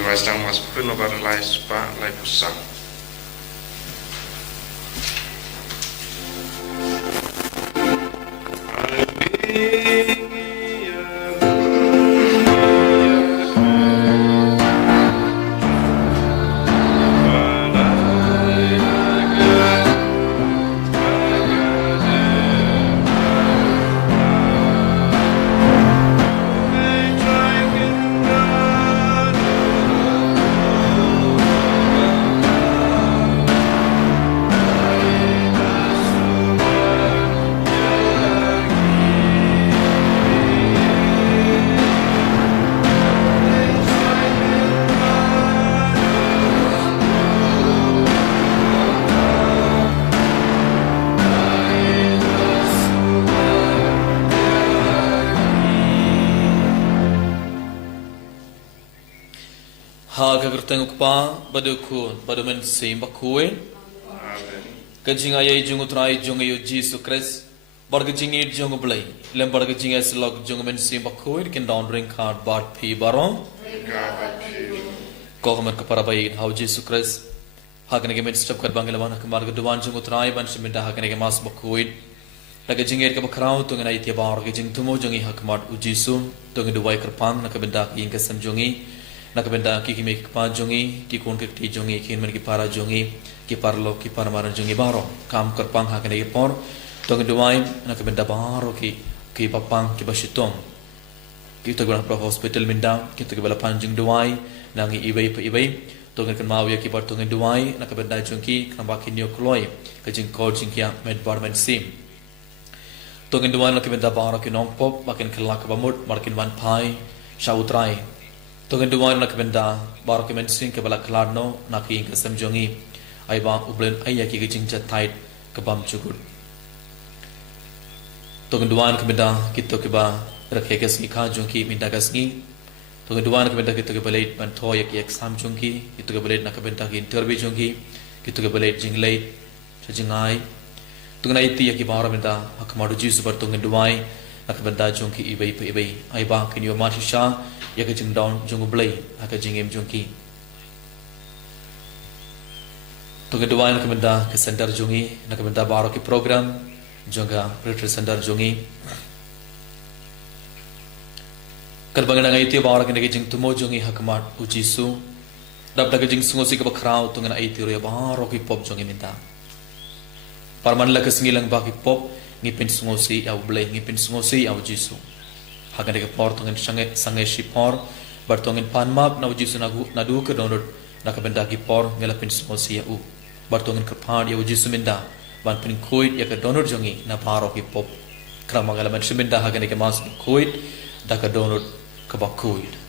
Westang mas puno bar lai spa lai pusang. Haga gertenguk pa badukun badumen sim bakuin kajing ayai jungu trai jungu yu Jesus Christ barga jingi jungu blai lem barga jingi slog jungu men sim bakuin kin down ring card bar pi baron ko hamer ka parabai how Jesus Christ hagne ke men step kar bangelawan hakmar ga duwan jungu trai ban siminda hagne ke mas bakuin laga jingi ka bakrau tu ngai tia bar ga jing tumo jungi hakmar u Jesus tu ngai duwai kerpang nak benda king kesam jungi nak benda ki me pa jongi ki kon ke ti jongi ki men ki para jongi ki parlo ki parmaran jongi baro kam kerpang ha kene por to ngeduai nak benda baro ki papang ki basitom ki to gona pro hospital minda ki to bala panjing duai nangi ibai pa ibai to ngen mau ya ki par to ngeduai nak benda jongi kan ba ki nyo kloi ka jing ko jing ya med barman sim to ngeduai nak benda baro ki nong pop makin kelak ba mut markin wan pai sautrai to ngeduai nak benda bar ke mensing ke bala klarno nak ing ke samjongi ai ba ublen ai ya ki jing chat tight ke bam chugur to ngeduai nak benda kito ke ba rakhe ke sni kha jongi minda ka sni to ngeduai nak benda kito ke balait ban tho ya ki exam jongi kito ke balait nak benda ki interview jongi kito ke balait jinglait sajingai to ngai ti ya ki bar benda hakmaru ji super to ngeduai nak benda jongi ibai pa ibai ai ba kin yo ma sha ya ke jing down jung blai aka jing em jung ki to ke duai nak benda ke center jungi nak benda baro ki program jonga preacher center jungi kal bangana ngai ti baro ke jing tumo jungi hakmat ujisu dab dak jing sungo si ke bakrau to ngana ai ti ro baro ki pop jungi minta parman la ke singilang ba ki pop ngipin sungo si au blai ngipin sungo si au jisu hagan ke por tongin sange shi por bar tongin pan map na uji sunagu nadu ke donor nak benda ki por ngelapin smosia u bar tongin ke pan ya uji suminda ban pin koit ya ke donor jongi na paro ki pop krama ngalaman suminda hagan ke mas koit da ke donor ke bakoit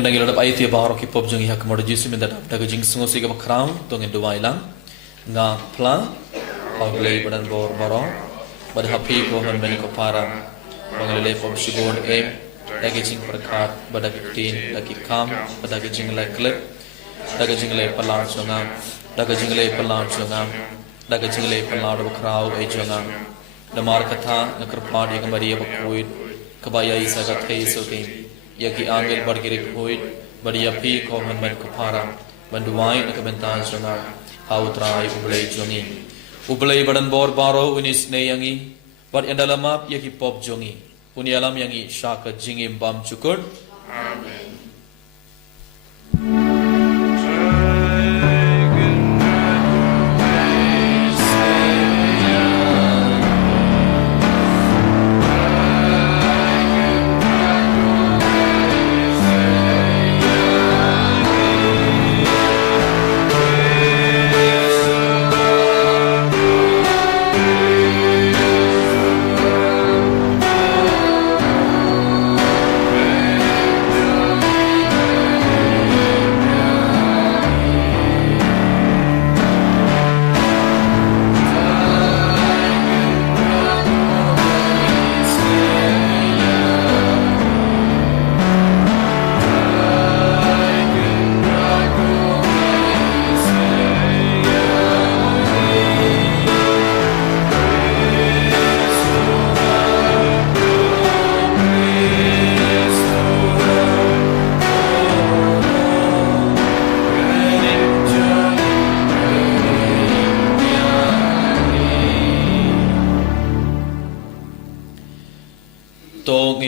endang ilodap ai ti baro ki pop jongi hak mod jisu minda dap daga jing sungo siga bakrau to ngen duai lang nga pla paglei badan bor baro bad happy ko han men ko para bangle pop sigon em daga jing perkat badak tin daki kam daga jing lai klep daga jing lai palan songa daga jing lai palan songa daga jing lai palan bakrau ai jonga damar katha nakar pad yang maria bakuit kabaya isa ga thei so tin yaki angel bargirik hoit badia pi ko man man ko para banduai nak bentan sona hau trai ublai jongi ublai badan bor baro unis ne yangi bat endalama yaki pop jongi uni alam yangi shaka jingim bam chukur amen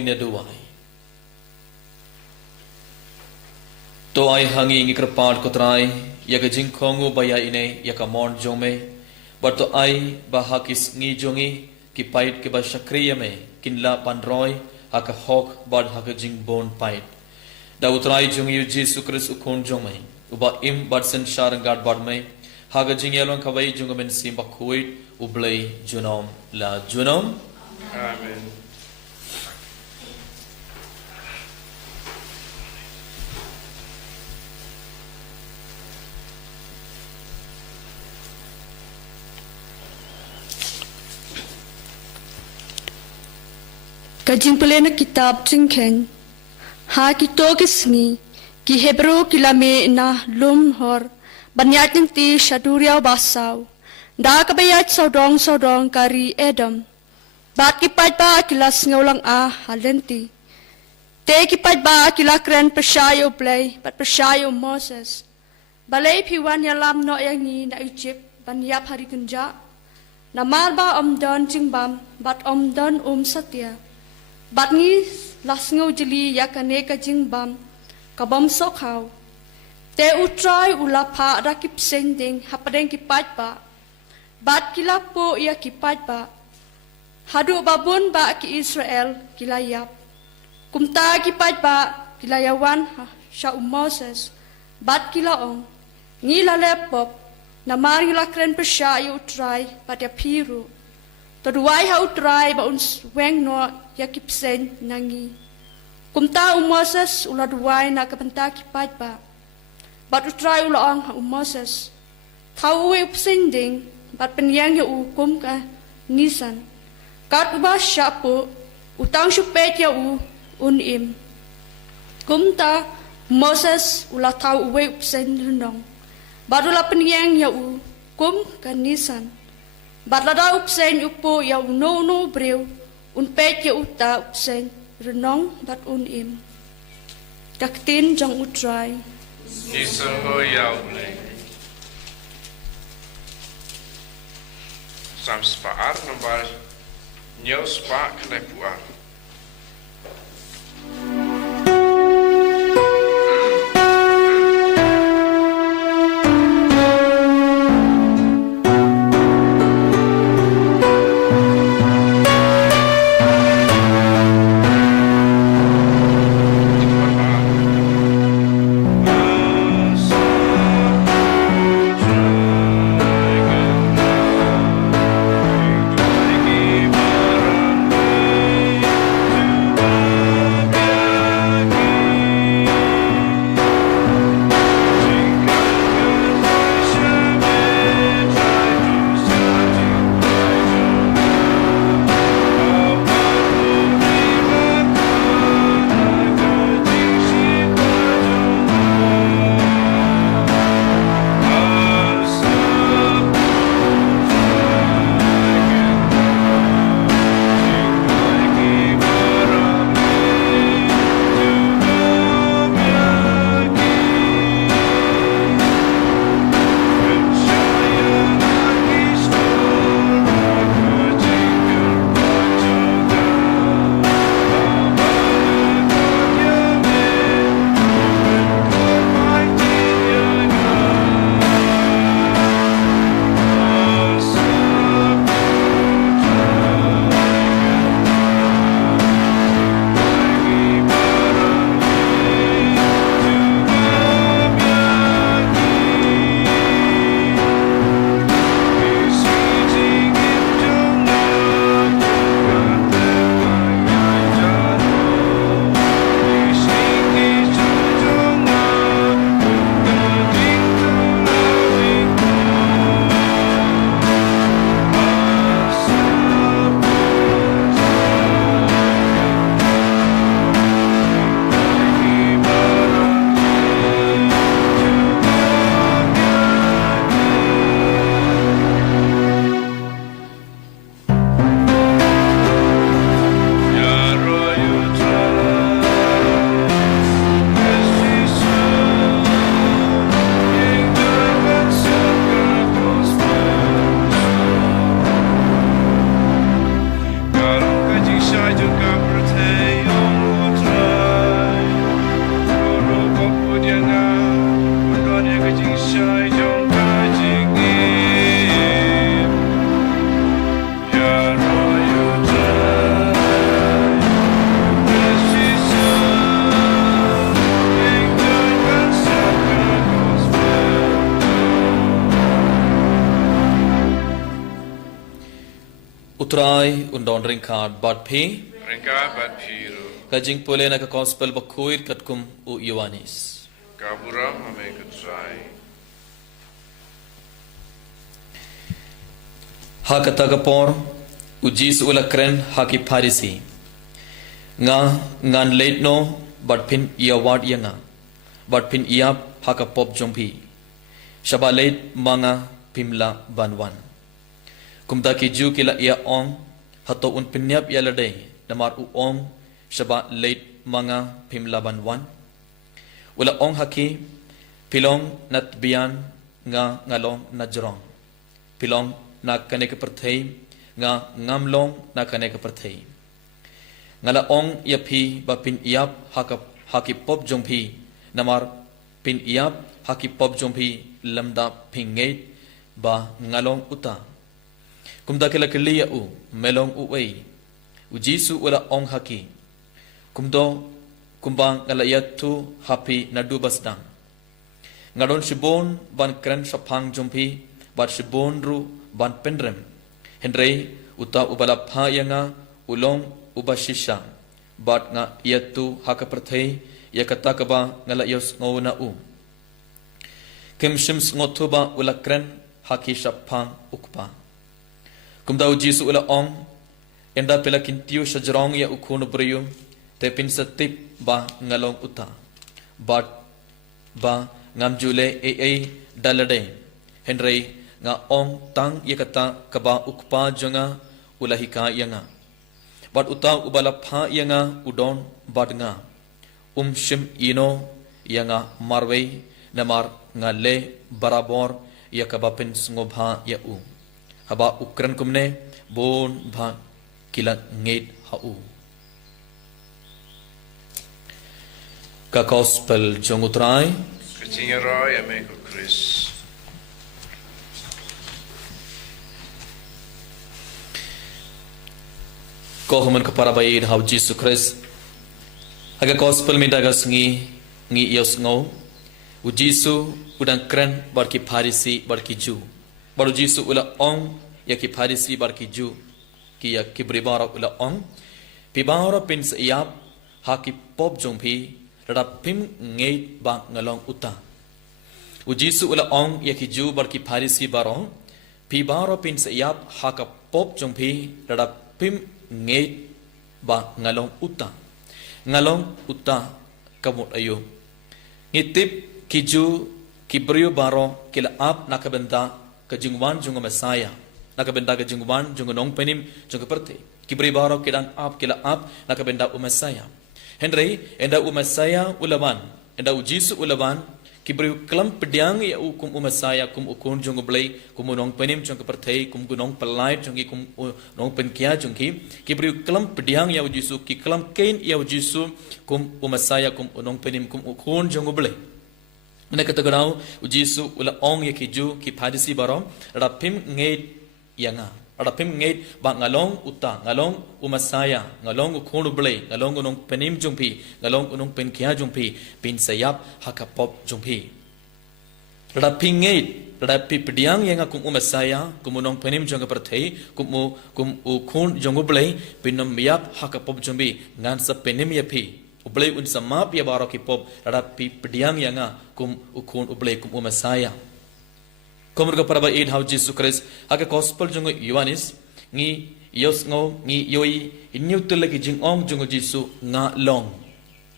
ne duai to ai hangi ngi krapar ko trai ya ka jing khongu baya ine ya ka mon jome but to ai ba hakis ngi jongi ki pait ke ba shakriya me kinla panroi haka hok bad haka jing bon pait da utrai jongi Jesus Christ ukon jome uba im bad sen sharangad bad me haka jing yalon kawai jongamen simba khuit ublai junom la junom Amen. Kajing pelena kitab cingkeng ha kito kisngi ki Hebrew kilame na lum hor banyak yang ti shaduriau basau da kabayat saudong kari Adam bat kipat ba kilas ngaulang halenti te kipat ba kila kren persayo play bat persayo Moses balai piwan yalam no yang ni na Egypt banyap hari kunja na marba omdon jingbam bat omdon satya bat ni lasngau jeli yakane ka jingbam kabam sokhau te utrai ulapha rakip sending hapadeng kipat ba bat kilapo ya kipat ba hadu babun ba ki Israel kilayap kumta kipat ba kilayawan sha Moses bat kilaong ngila lepop na mari lakren persya yu utrai bat ya piru Toduai ha utrai ba uns weng no yakip sen nangi. Kumta Moses ula duai na kapenta kipat ba. Bat utrai ula ang ha Moses. Thau uwe upsending bat penyang ya kum ka nisan. Kat uba syapu utang syupet ya unim. Kumta Moses ula thau uwe upsen renong. Bat ula penyang ya kum ka nisan. Bat lada upsen upo ya no breu un pet ya uta upsen renong bat im daktin jang utrai Nisang ho yaw le. Sam spaar nambar nyaw spa klepuar. utrai undon ringkad bat phi Ringka bat piru. kajing pole na ka gospel bakuir katkum u Yohanes. Kaburam ame kutrai. Ha kata kapor ujis ulakren haki Pharisi nga ngan leitno bat phin iawad yanga bat phin iap haka pop jompi shabaleit manga pimla banwan kumda ki ju kila ia ong hato un pinyap yalade namar u ong shaba leit manga pimla banwan ula ong haki pilong nat bian nga ngalong najrong pilong na kane ka perthei nga ngamlong na kane ka perthei ngala ong yapi ba pin iap haki pop jongpi namar pin iap haki pop jongpi lamda pingait ba ngalong uta kumda kala kaliya u melong u ei u jisu wala ong haki kumdo kumbang ngala yatu happy nadu basdang ngadon shibon ban kran sapang jongpi bat shibon ru ban pendrem Henry uta ubala pha yanga ulong ubashisha bat nga yatu haka perthei yakata kaba ngala yos ngona u kim shims ngotuba ulakren haki shaphang ukpa kumda ujisu ula ong enda pela kintiu shajrong ya ukhun briyu te pin satip ba ngalong uta bat ba ngamjule ei dalade Henry nga ong tang yakata kaba ukpa jonga ulahika yanga bat uta ubala pha yanga udon bat nga shim ino yanga marwei namar nga le barabor yakaba pin ngobha ya u haba ukran kumne bon bha kila ngeit ha u ka gospel jongutrai Kajingaroy ame ku Chris. Kohuman kapara bayid hau Jesus Christ aga gospel mi dagas ngi yos ngo u Jisu udang kren barki Pharisi barki Ju baru Jisu ula ong ya ki Pharisi barki Ju ki ya ki bribara ula ong pibara pin sayap ha ki pop jongpi rada pim ngei ba ngalong uta u Jisu ula ong ya ki Ju barki Pharisi barong pibara pin sayap ha ka pop jongpi rada pim ngeit ba ngalong uta kamut ayo ngitip kiju kibriyo baro kila ap nakabenda kajingwan junga Mesaya nakabenda kajingwan junga nong penim junga perte kibriyo baro kila ap nakabenda Mesaya Henry enda Mesaya ulaban enda Jisu ulaban kibriyo kelam pediang ya kum Mesaya kum ukun junga blai kum nong penim junga perte kum gunong pelai jungi kum nong penkia jungi kibriyo kelam pediang ya Jisu ki kelam kain ya Jisu kum Mesaya kum nong penim kum ukun junga blai Mana kata gerau Jisu ula ong ya kiju ki Pharisi barom rapim ngeit yanga rapim ngeit ba ngalong uta ngalong Mesaya ngalong ukun blai ngalong nong penim jumpi ngalong nong penkia jumpi pin sayap hakapop jumpi rapim ngeit rapi pediang yanga kum Mesaya kum nong penim jong perthei kum ukun jong blai pinom yap hakapop jumpi ngan sa penim yapi ublay un samap ya baro ki pop rapi pediang yanga kum ukun ublay kum Mesaya komur ka paraba id how Jesus Christ aga gospel jong Yohanes ngi yos ngo ngi yoi inyu tulagi jing ong jong Jisu nga long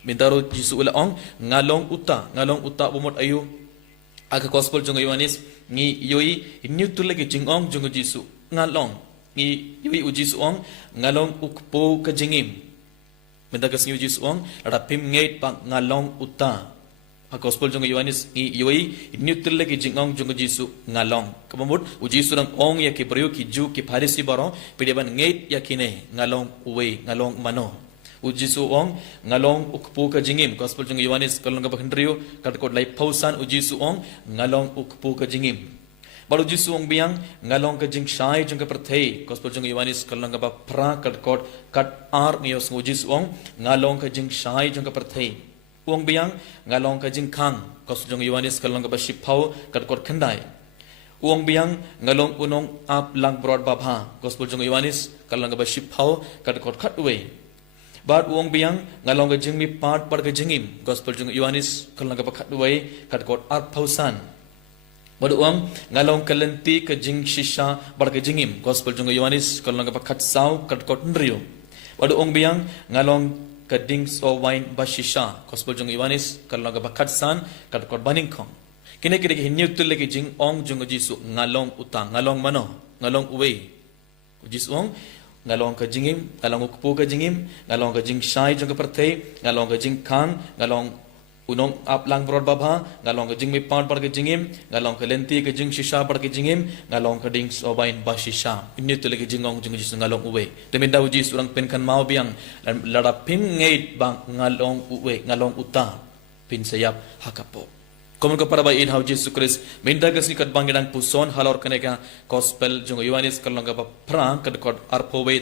mindaro Jisu ula ong nga long uta bumot ayu aga gospel jong Yohanes ngi yoi inyu tulagi jing ong jong Jisu nga long ngi yoi u Jisu ong nga long ukpo ka jingim mendagas ngi Jisu ong rapim ngeit pang ngalong uta ha gospel jong Yohanes ngi yoi inutul lagi jingong jong Jisu ngalong kamamut u Jisu rang ong ya ki brio ki Ju ki Pharisi baro pideban ngeit ya kine ngalong uwe ngalong mano u Jisu ong ngalong ukpu ka jingim gospel jong Yohanes kalong ka bakhendrio kat kot lai pausan u Jisu ong ngalong ukpu ka jingim baru Jisu ong biang ngalong ka jing shai jong ka perthei gospel jong Yohanes kalong ka pra kat kot kat ar ngiyos u Jisu ong ngalong ka jing shai jong ka perthei uang biang ngalong ka jing khang gospel jong Yohanes kalong ka bashipau kat kot khandai uang biang ngalong unong ap lang broad babha gospel jong Yohanes kalang ga baship phau kad kot khat we bad uang biang ngalong ga jingmi part par ga jingim gospel jong Yohanes kalang ga khat we kad kot art phausan bad uang ngalong kalenti ka jing shisha bar ga jingim gospel jong Yohanes kalang ga khat sau kad kot nrio bad uang biang ngalong kading so wine bashisha gospel jong Yohanes kalang ga khat san kad kot baning khong kini kiri hinyuk tulle ki jing ong jung jisu ngalong utang ngalong mano ngalong uwe jisu ong ngalong ka jingim ngalong ukpu ka jingim ngalong ka jing shai jung ka perthei ngalong ka jing khang ngalong unong aplang brod babha ngalong ka jing mi pan par ka jingim ngalong ka lenti ka jing shisha par ka jingim ngalong ka ding sobain bashisha hinyuk tulle ki jing ong jung jisu ngalong uwe temin daw jisu rang pen kan mau biang lada pim ngeit bang ngalong uwe ngalong uta pin sayap hakapo Komun ko para ba in how Jesus Christ minda gasni kat bangidang puson halor kaneka gospel jung Yohanes kalong ga prang kad kod arpowe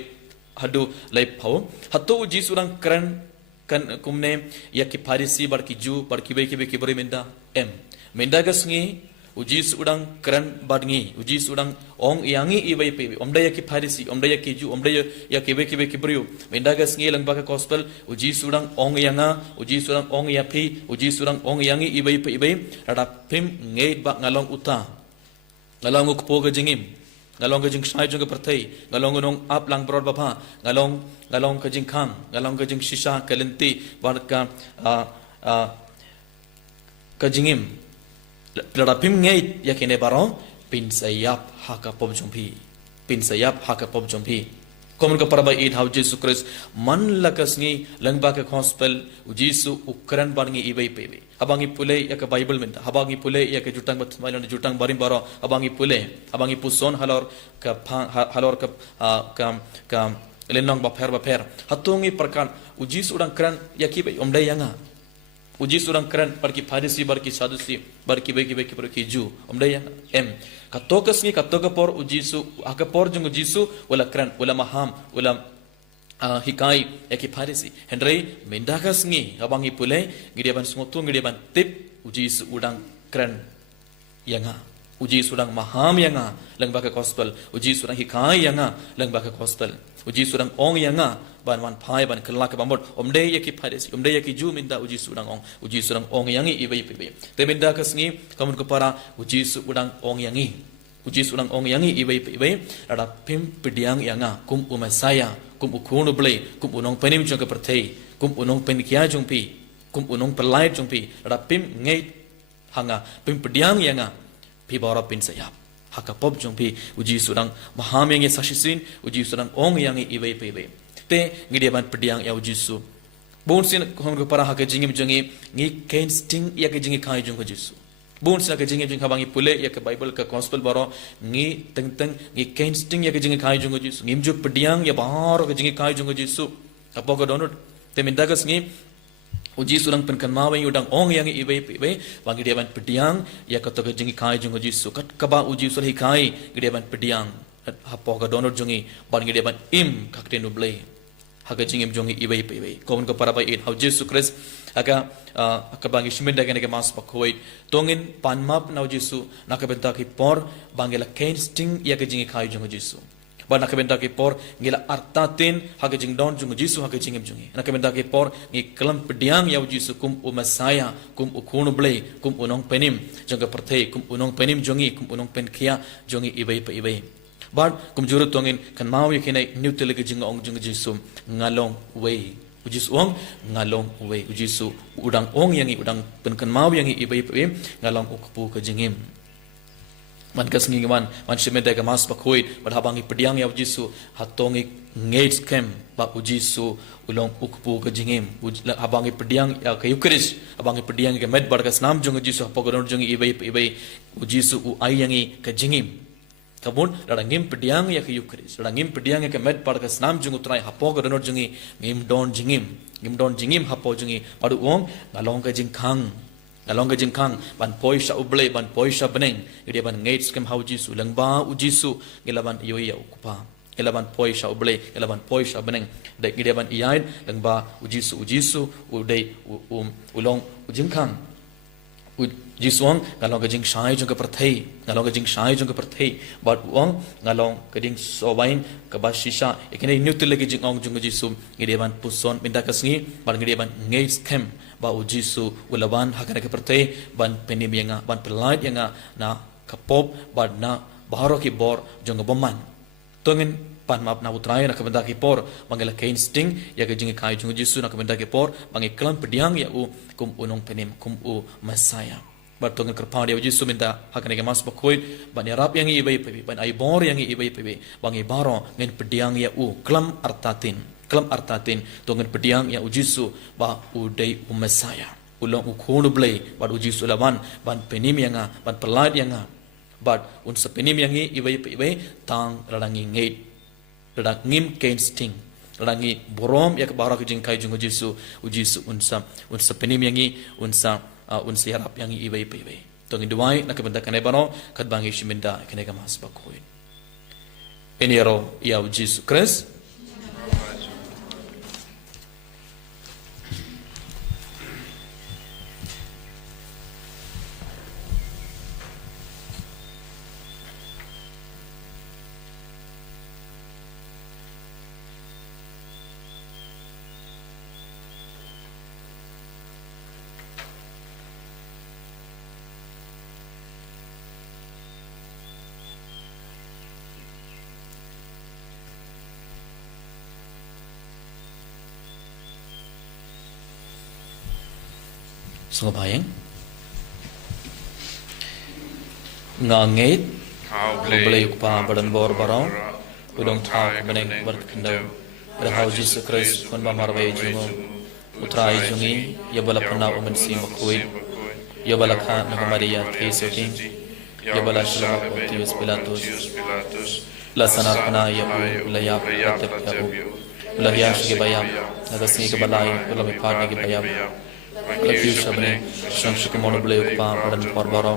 hadu lai phau hatto Jesus rang kran kan kumne yaki farisi barki ju barki be ki bari minda gasni ujis udang kran badngi ujis udang ong yangi ibai pe omdaya ki farisi omdaya ki ju omdaya yaki be ki bari minda gasni lang ba ka gospel ujis udang ong yanga ujis udang ong yapi ujis udang ong yangi ibai pe ibai rada pim ngei ba ngalong uta ngalong ukpo ga jingim ngalong ga jing sai jung perthai ngalong nong ap lang brod bapha ngalong ka jing khang ngalong ka jing shisha kalenti barka ka jingim lada pim ngei yakine baro pin sayap haka pom jompi komun ka paraba id how Jesus Christ man lakasngi langba ka gospel ujisu ukran barngi ibai pebe abangi pule yak bible menta abangi pule yak jutang bat mailan jutang barim baro abangi puson halor ka lenong ba pher hatungi perkan ujisu udang kran yakibai omdai yanga uji surang keren barki farisi barki sadusi barki barki ju omdaya katokas ni katokapor ujisu akapor jung ujisu wala keren wala maham wala hikai yaki farisi hendrai mendakas ni abangi pule gideban smotu gideban tip ujisu udang keren yanga uji surang maham yanga lang baka gospel uji surang hikai yanga lang baka gospel uji surang ong yanga ban phai ban kala ka bamot omde yaki farisi omde yaki ju minda uji surang ong yangi ibai pibe te minda kasni kamun ko para uji surang ong yangi ibai pibe ada pim pidiang yanga kum umasaya kum ukunu ble kum unong penim jong ka perthei kum unong penkia jong pi kum unong pelai jong pi ada pim ngei hanga pim pidiang yanga pi bora pin sayap haka pop jong pi uji surang maham yangi sashisin uji surang ong yangi ibai pibe te ngidiaban pediang ya ujisu bon sin kon ko para haka jingim jongi ngi ken sting ya ke jingi khai jong ko jisu bon sin ka jingim jing habangi pule ya ke bible ka gospel baro ngi teng ngi ken sting ya ke jingi khai jong ko jisu ngim jo pediang ya bar ka jingi khai jong ko jisu apo ko donut te mindagas ngi ujisu lang pen kan mawe udang ong yang ibai wangi diaban pediang ya ka to ka jingi khai jong ko jisu kat kaba ujisu hi khai gidiaban pediang apo ka donut jongi ban gidiaban im kaktenu blay haga jingim jongi ibai komun ko para bai in how Jesus Christ aga bangi shiminda gane ke mas pakhoi tongin panmap nau Jesu nakabenta ki por bangela ken sting ya ke jingi khai jong Jesu ba nakabenta ki por ngila artatin haga jing don jong Jesu haga jingim jongi nakabenta ki por ngi kalam pediang ya Jesu kum umasaya kum ukunu blei kum unong penim jonga perthei kum unong penim jongi kum unong pen khia jongi ibai But kumjuru tongin kan mau yakine new telega jinga ong jinga jisu ngalong way ujis ong ngalong way ujisu udang ong yangi udang pen kan mau yangi ibai ngalong ukpu ka jingim man kasngi man shimeda ga mas bakoi badhabangi pediang ya ujisu hatongi ngates kem ba ujisu ulong ukpu ka jingim habangi pediang ya ka yukaris habangi pediang ga med barkas nam jinga jisu hapogon jinga ibai ujisu u ayangi ka jingim kabun radangim pediang ya ke yukris radangim pediang ya ke med par ka snam jung utrai hapo ga donor jungi ngim don jingim hapo jungi padu ong ngalong ka jingkhang ban poisha uble ban poisha beneng gede ban ngates kem hauji su langba uji su gelaban yoya ukupa gelaban poisha uble gelaban poisha beneng de gede ban iyain langba uji su udei ulong jingkhang Jisuang ngalong kajing shai jong ke perthei ngalong kajing shai jong ke perthei bat uang ngalong kading sobain ke basisha ikene nyutul lagi jing ong jong Jisu ngide ban puson minta kasngi ban ngide ban ngei scam ba Jisu ulaban hakane ke perthei ban penim yanga ban pelait yanga na kapop ban na baharo ki bor jong boman tongin pan map na utrai na kabenda ki por bangela kain sting ya ke jing kai jong Jisu na kabenda ki por bangi klam pediang ya u kum unong penim kum u masaya bertunggu kerpang dia Yesus minta hakane ke mas bakoi ban yarap yang ibai pebi ban ai bor yang ibai pebi bangi baro ngen pediang ya u klam artatin tungen pediang ya Yesus ba udai umasaya ulong ukunu blai ba Yesus lawan ban penim yang ban pelad yang ba un sepenim yang ibai pebi tang radangi ngeit radang ngim kain sting radangi borom ya ke baro ke jingkai jung Yesus unsa penim yang unsa unsi harap yang ibai ibai tong induai nak benda kanai bano kat bangi shiminda kanai gamas bakoi ini ro ya Jesus Christ sungguh bayang ngangit boleh upah badan bor barang udang thak beneng berkendau berhau Jesus Christ pun mamarway jungo utrai jungi ya bala puna umen si makui ya bala kha na Maria thesoting ya bala shlo Pontius Pilatus lasana kana ya ulaya patep ya ulaya shige bayam nagasi ke balai ulami parne ke bayam Lakiu sabne sangshik mono bleu pa padan porbaro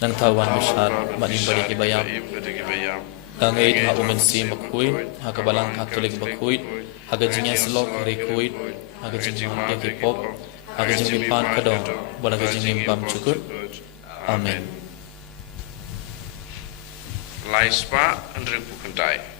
nang tawan misar manim bari ki bayam kangai ha umen si makui ha kabalang katolik bakui ha gajinya slok rekui ha gajinya ya ki pop ha gajinya pan kadong bola gajinya bam cukut amen Laispa Andre Bukentai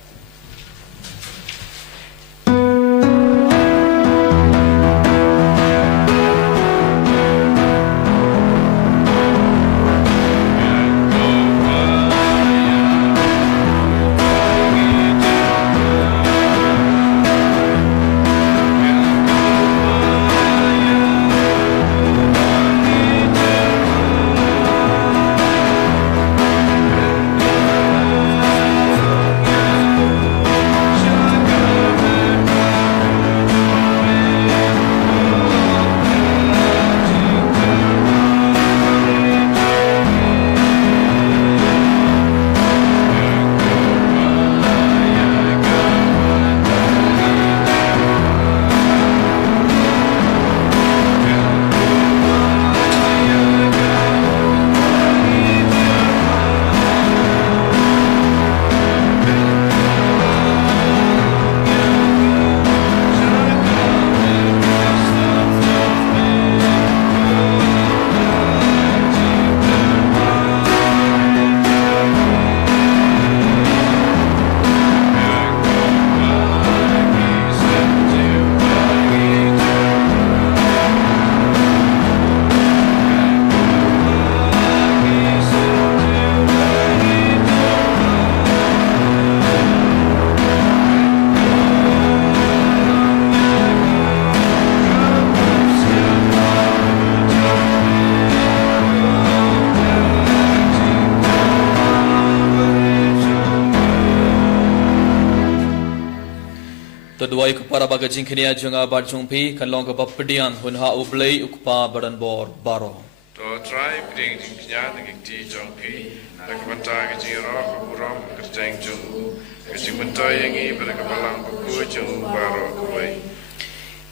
Duai kupara bagajing kenia junga barjung pi kan long ka bapdiang hun ha ublei ukpa badan bor baro to try bring ding knya ding ti jong pi nak banta ke jiro buram kerjang jung ke jimunta yang i ber ke balang ku jung baro koi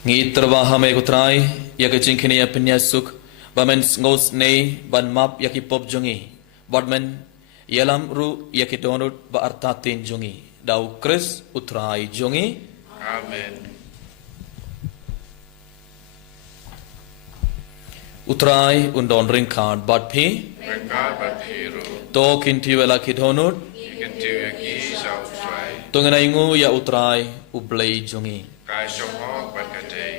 ngi terwaha me kutrai ya ke jing kenia penya suk bamen ngos nei ban map yaki pop jungi badmen yalam ru yaki donut ba artatin jungi dau kris utrai jungi Amen. utrai undon ringkhan bat phi Mereka berhiru. to kinti wela kidhonut Ikan tiwaki sausai. tungena ingu ya utrai ublei jongi Kai somhok berkadai.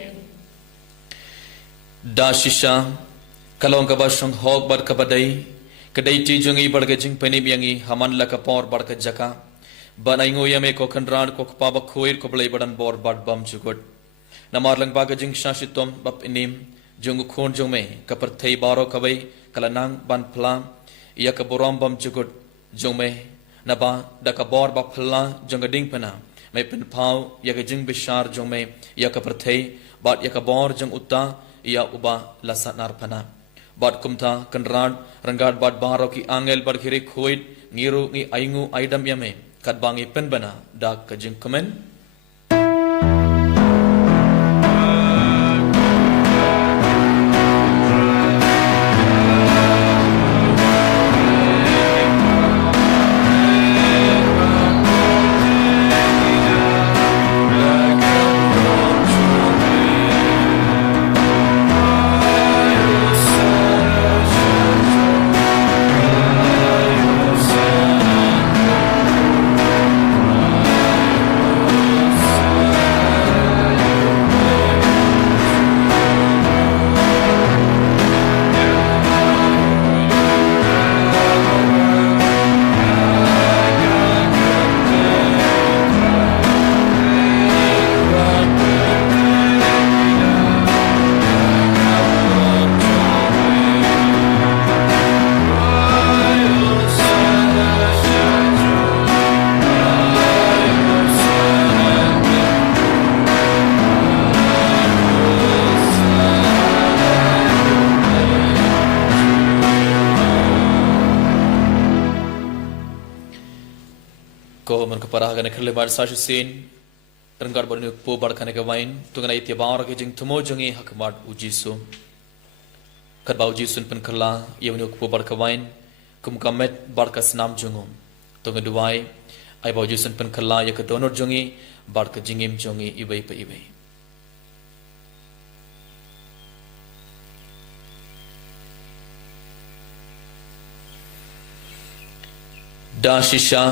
da shisha kalong ka basong hog bar ka badai kadai ti jongi bar ka jing penib yangi haman la ka por bar ka jaka banai ingu ya me ko khandran ko pa ba khoir ko blei badan bor bad bam chukut namar lang ba ka jing shashitom bap inim jung khon jong me ka par thei baro ka bai kalanang ban phla ya ka boram bam chukut jong me na ba da ka bor ba phla jong ding pana me pen phau ya ka jing bishar jong me ya ka par thei bat ya ka bor jong utta ya uba lasanar pana bat kumtha kanran rangad bat baro ki angel bar khiri khoit ngiru ngi aingu aidam yame kat bangi pen bana dak ka jing komen ko man ka para ga nakhle bar sa sin rangad bar po bar khane ka wain tungana itia bar ke jing thumo jongi hakmat ujisu kat ba ujisun pen khala yewnu po bar ka wain kum kamet bar ka snam jungum tunga duwai ai ba ujisun pen khala ya ka donor jongi bar ka jingim jongi ibai pa ibai da shisha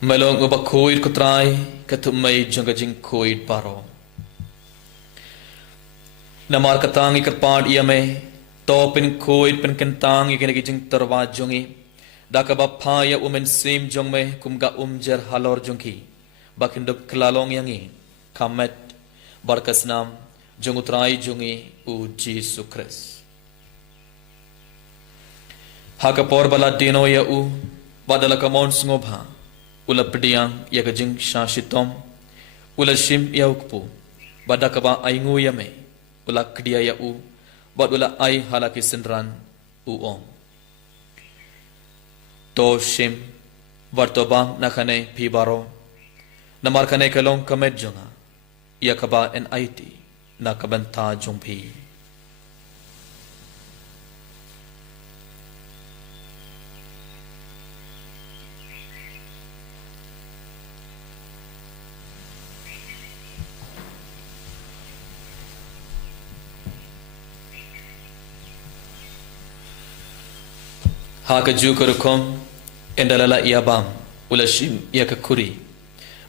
melong uba khoir kutrai katumai janga jing khoir paro namar katang ikarpad iame to pin khoir pin kentang ikene jing tarwa jongi dakaba phaya umen sim jongme kumga umjer halor jongki bakinduk klalong yangi kamet barkasnam jongutrai jongi u Jesus Christ hakapor bala dino ya u badala kamon ngobha ula pediang ya kajing shashitom ula shim ya ukpu badakaba aingu yame ula kdia ya u bad ula ai halaki sinran u om to shim vartobang nakhane phibaro namar khane kalong kamet jonga ya kaba en it na kabanta jongphi haka jukurukom endalala iabam ula shim yakakuri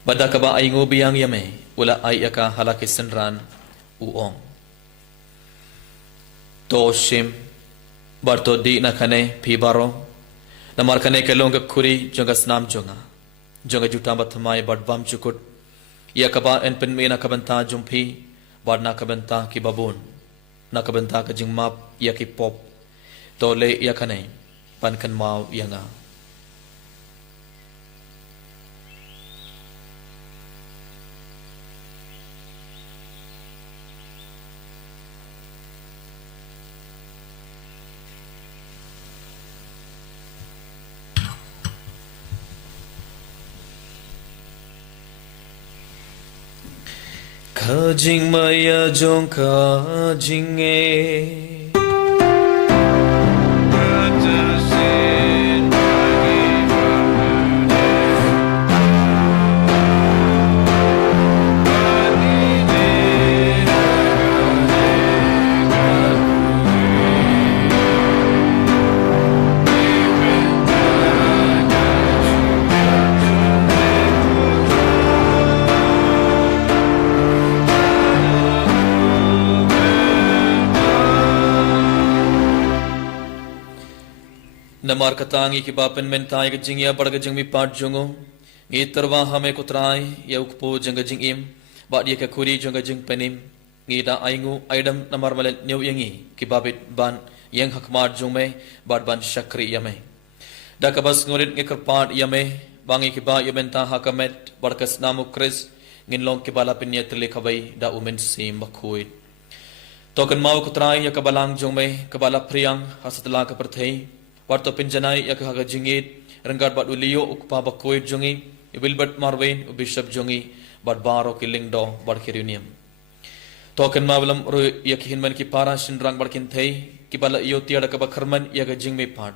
badakaba aingo biang yame ula ayaka halaki senran uong to shim barto di nakane phibaro namar kane kelonga kuri jonga snam jonga jutamba thamai badbam chukut yakaba en pen me nakabanta jumpi bad nakabanta ki babun nakabanta ka jingmap yaki pop to le yakane pankan mau yanga kajing maya jong kajing namar katangi ki bapen mentai ke jingya bar ke jing mi pat jongo ngi terwa hame kutrai ya ukpo jang ke jing im ba dia ke kuri jang ke jing penim ngi da aingu aidam namar malet nyau yangi ki babit ban yang hakmar jongme bad ban shakri yame da kabas ngorit ngi kerpat yame bangi ki ba yabenta hakamet barkas namu kris ngin long ki bala pinya terle khabai da umen sim bakhuit token mau kutrai ya kabalang jongme kabala priang hasatla ka perthei warto pinjanai ya ka jingit renggar bat ulio ukpa bakhuit jongi ibilbat marwain ubishab jongi bad baro ki lingdo bad kirunium token mawalam ro ya ki hinman ki para shinrang barkin thei ki bala yo tiada ka bakharman ya ga jingme pat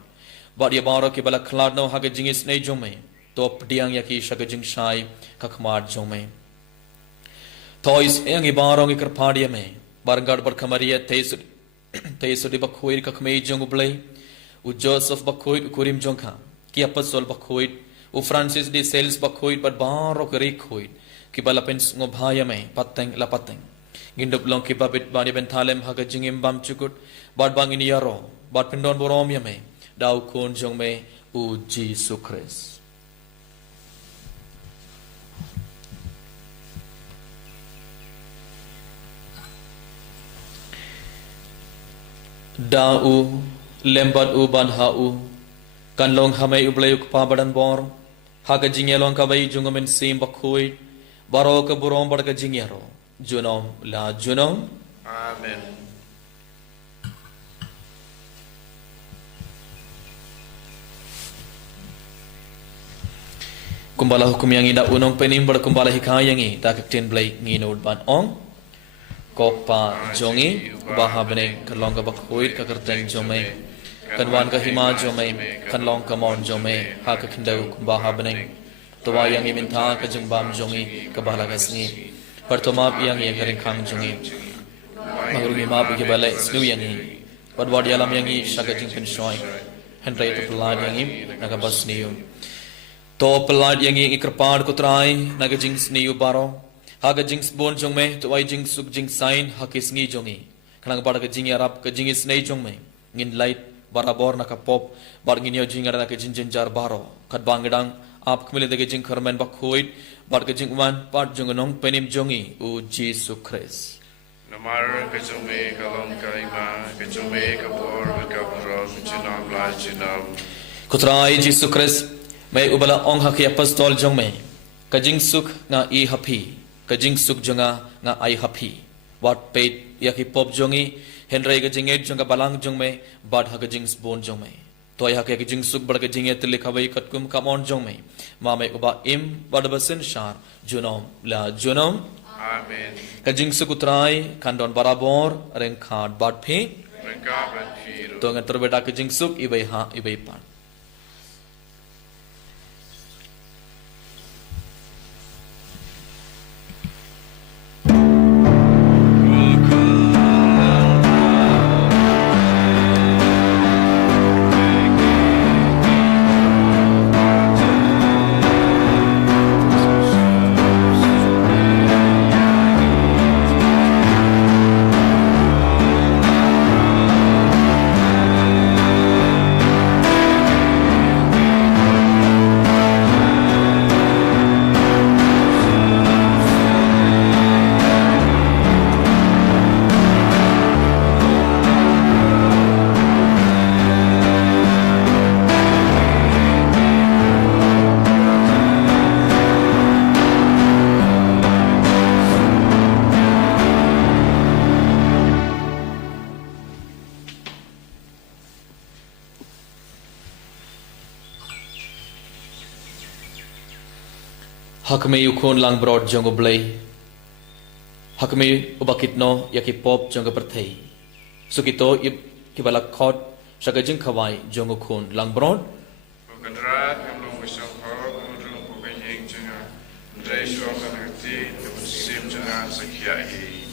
bad ya baro ki bala khlad no ha ga jingis nei jongme top diang ya ki shaga jing shai ka khmar jongme tois yang ibaro ngi kerpad ya me barangad bar khamaria teisu di bakhoir ka khmei jong blai u Joseph bakhoit kurim jongkha ki apostol bakhoit u Francis de Sales bakhoit bad baro ka rekhoit ki bala pens ngo bhaya me pateng la pateng gindup long ki babit bani ben thalem haga jingim bam chukut bad bangin yaro bad pindon borom yame dau kon jong me u Jesus Christ dau lembat u ban hau kan long hamai ublayuk pa badan bor haga jingelong ka bai jungamen sim bakhoi baro ka burom bar ka jingero junom la junom Amen. kumbala hukum yang ida unong penim bar kumbala hikayangi ta kapten blai nginod ban ong kokpa jongi baha bene kalong ka bakhoit ka kerteng jome kanwan ka hima jome kanlong ka mon jome ha ka khindau baha bene towa yang imin tha ka jingbam jongi ka bala ka sngi pertoma yang ye garing khang jongi magru ma bu ke bala snu yang ni wadwad yalam yang i shaga jing pen shoi hendrai to pelad yang im naga bas niu to pelad yang i kerpad kutrai naga jing sniu baro haga jing bon jong me to ai jing suk jing sign hakis ngi jongi khanang bar ka jing arab ka jing is nei jong me ngin light barabor na ka pop bar ngin yo jing ara ka jing jing jar baro khat bangdang ap khmile de jing kharmen ba khoit bar ka jing wan pat jong nong penim jongi u Jesus Christ Namar ka jume ka long ka ima ka jume ka bor ka bro junam la junam kutrai Jesus Christ me ubala ong haki apostol jong me ka jing suk nga i happy ka jing suk jonga nga ai happy wat pet yaki pop jongi henry ka jinget jonga balang jong me bad ha ka jing bon jong me to ya ka jing suk bar ka jinget likhabai katkum kam on jong me ma me uba im bad basen shar junom la junom Amen. ka jing suk utrai kandon barabor reng khat bad phe Rengkaban firu. to ngater beta ka jing suk ibai ha ibai pan hakme yukon lang broad jongo blay hakme ubakit no yaki pop jongo perthei sukito ib kibala khot shaga jing khawai jongo khon lang broad Bukan rat yang belum bisa kau urung bukan yang jangan. Dari suara nanti musim jangan sekiai.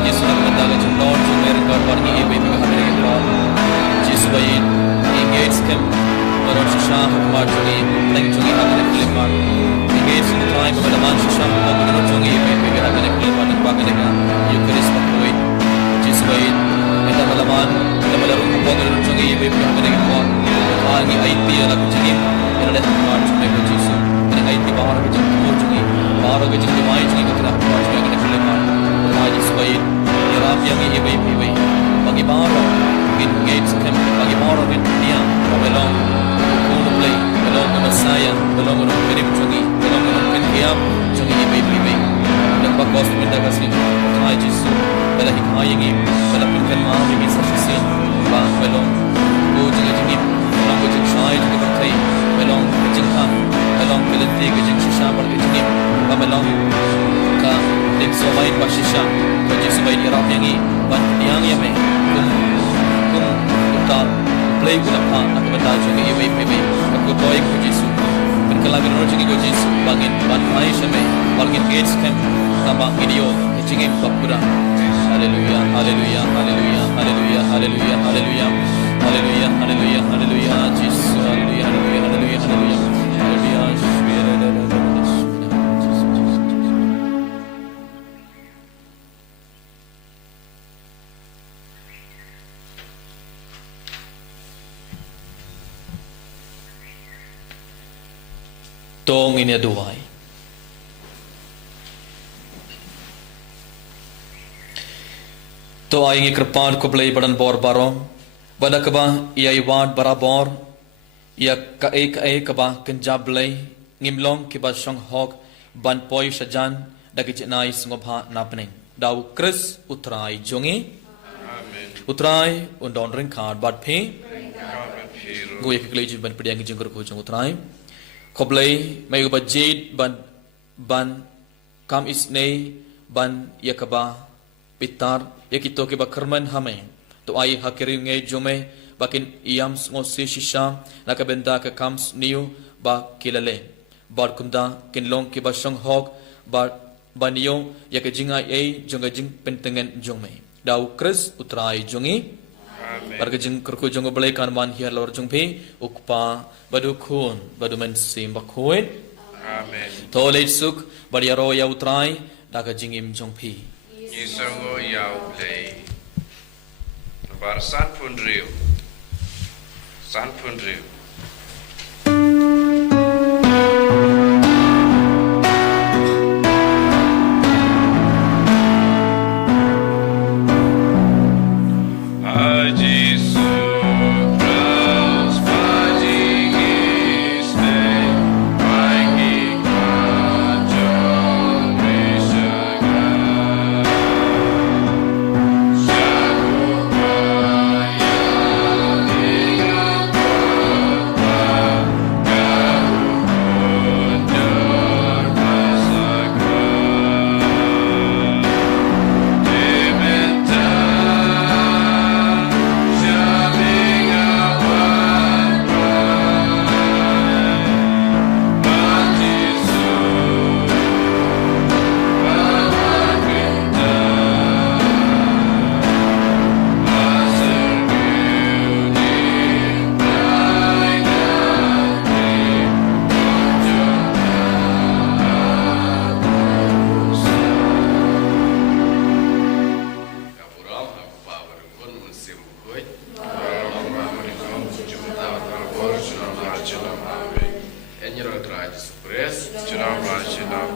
Yesus nak mendaga jumlah jumlah rekod wargi ibu ibu hamil kita. Yesus bayi engage kem orang susah hamar jungi lagi jungi hamil kelima. Engage try kepada manusia orang jungi ibu ibu hamil kelima dan bagai mereka Eucharis pakoi. Yesus bayi kita malaman kita malarung orang jungi ibu ibu hamil kelima. Lagi IT anak jungi kita dah hamar jungi Yesus. Kita IT bahar jungi jungi bahar jungi mai jungi kita hamar jungi kelima. Yesus bayi Irab yang ibu bagi baru engage kem bagi baru dia belong untuk play belong ke Messiah belong untuk kirim jungi belong untuk kiam jungi ibu dan bakos minta kasih Tuhan Yesus pada hikmah yang ini pada perkembangan yang bisa sih bah belong ku jungi belong ku jungi saya jungi berkai belong jengkah belong kelenti ku jungi sisa berkai jungi bah belong ka dek somain basisha ko Yesus bayi Irab yang ini ban yang me utar play gula pa nak benda jungi ibu aku toy ko Yesus berkelang dengan jungi ko Yesus bangin ban mai seme bangin gates camp tambah video jungi bakura haleluya haleluya haleluya haleluya haleluya haleluya haleluya haleluya haleluya Yesus haleluya haleluya haleluya haleluya Tong ini doai. To ai ngi kerpan ko play badan bor barom. Bada kaba ia iwad barabor. Ia ka kaba kenjab lay ngimlong kiba shong hok ban poi sajan dagi chenai sngobha napning. Dau Chris utrai jongi. Amen. Utrai undon ring card bad phe. Amen. Go ek kleji ban pediang jengker ko jong utrai. Koblay may uba jade ban kam isnay ban yakaba pitar yakito kiba kerman hame to ay hakirim ngay jume bakin iyam ngo si shisha nakabenda ka kams niyo ba kilale bar kumda kinlong kiba shong hok bar baniyo yakajinga ay jonga jing pentengen jume daw Chris utray jungi Barga jeng kerku jeng belai kan man hiar lor jeng pe ukpa badu kun badu men sim bakuin Amen. Tolej suk bariaro ya utrai daga jeng im jeng pe Isongo yau play. Bar san pun riu. China